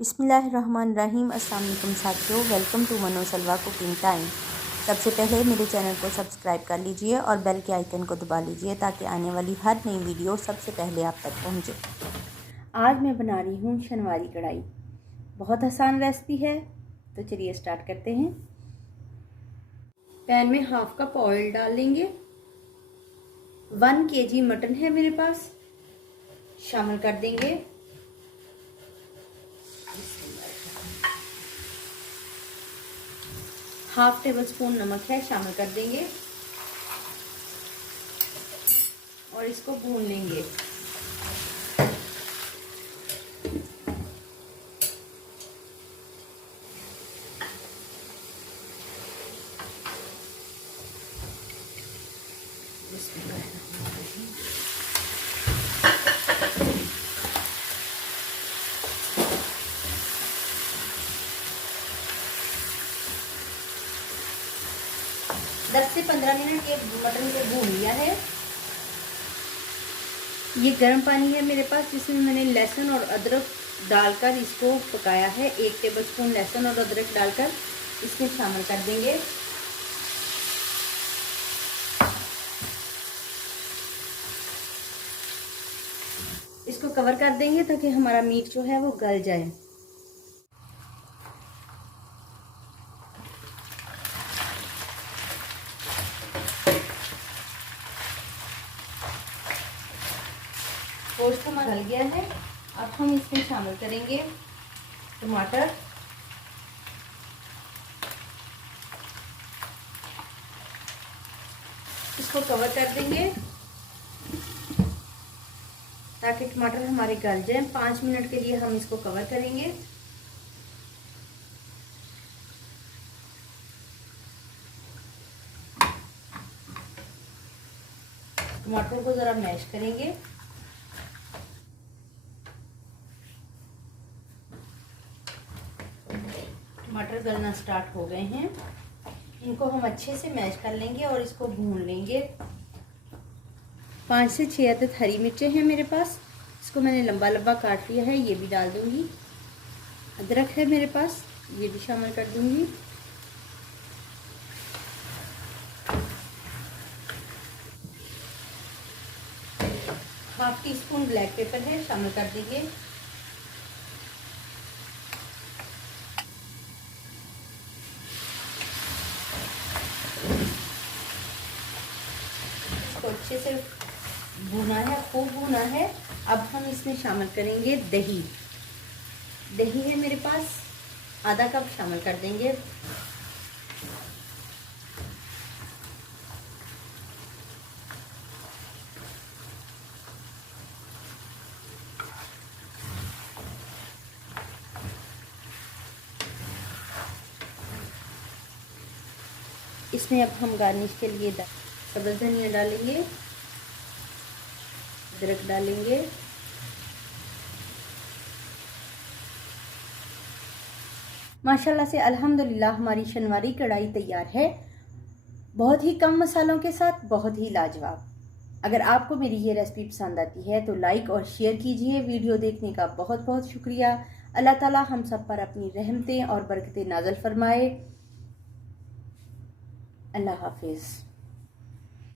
बिस्मिल्लाहिर्रहमानिर्रहीम। अस्सलाम वालेकुम साथियों, वेलकम टू मनो सलवा कुकिंग टाइम। सबसे पहले मेरे चैनल को सब्सक्राइब कर लीजिए और बेल के आइकन को दबा लीजिए ताकि आने वाली हर नई वीडियो सबसे पहले आप तक पहुंचे। आज मैं बना रही हूँ शनवारी कढ़ाई। बहुत आसान रेसिपी है, तो चलिए स्टार्ट करते हैं। पैन में हाफ कप ऑयल डाल लेंगे। 1 kg मटन है मेरे पास, शामिल कर देंगे। हाफ टेबल स्पून नमक है, शामिल कर देंगे और इसको भून लेंगे। दस से 15 मिनट ये मटन को भून लिया है। ये गर्म पानी है मेरे पास, जिसमें मैंने लहसुन और अदरक डालकर इसको पकाया है। 1 टेबल स्पून लहसुन और अदरक डालकर इसमें शामिल कर देंगे। इसको कवर कर देंगे ताकि हमारा मीट जो है वो गल जाए। गोश्त हमारा गल गया है। अब हम इसमें शामिल करेंगे टमाटर, इसको कवर कर देंगे ताकि टमाटर हमारे गल जाए। 5 मिनट के लिए हम इसको कवर करेंगे। टमाटर को जरा मैश करेंगे। टमाटर गलना स्टार्ट हो गए हैं, इनको हम अच्छे से मैश कर लेंगे और इसको भून लेंगे। 5 से 6 अदद हरी मिर्चें हैं मेरे पास, इसको मैंने लंबा लंबा काट लिया है, ये भी डाल दूंगी। अदरक है मेरे पास, ये भी शामिल कर दूंगी। Half tea spoon black pepper है, शामिल कर दीजिए। अच्छे से भुना है, खूब भुना है। अब हम इसमें शामिल करेंगे दही। दही है मेरे पास, आधा कप शामिल कर देंगे। इसमें अब हम गार्निश के लिए सब्ज़ धनिया डालेंगे, अदरक डालेंगे, माशाल्लाह से अल्हम्दुलिल्लाह हमारी शनवारी कढ़ाई तैयार है। बहुत ही कम मसालों के साथ बहुत ही लाजवाब। अगर आपको मेरी ये रेसिपी पसंद आती है तो लाइक और शेयर कीजिए। वीडियो देखने का बहुत बहुत शुक्रिया। अल्लाह ताला हम सब पर अपनी रहमतें और बरकतें नाज़िल फरमाए। अल्लाह हाफिज़।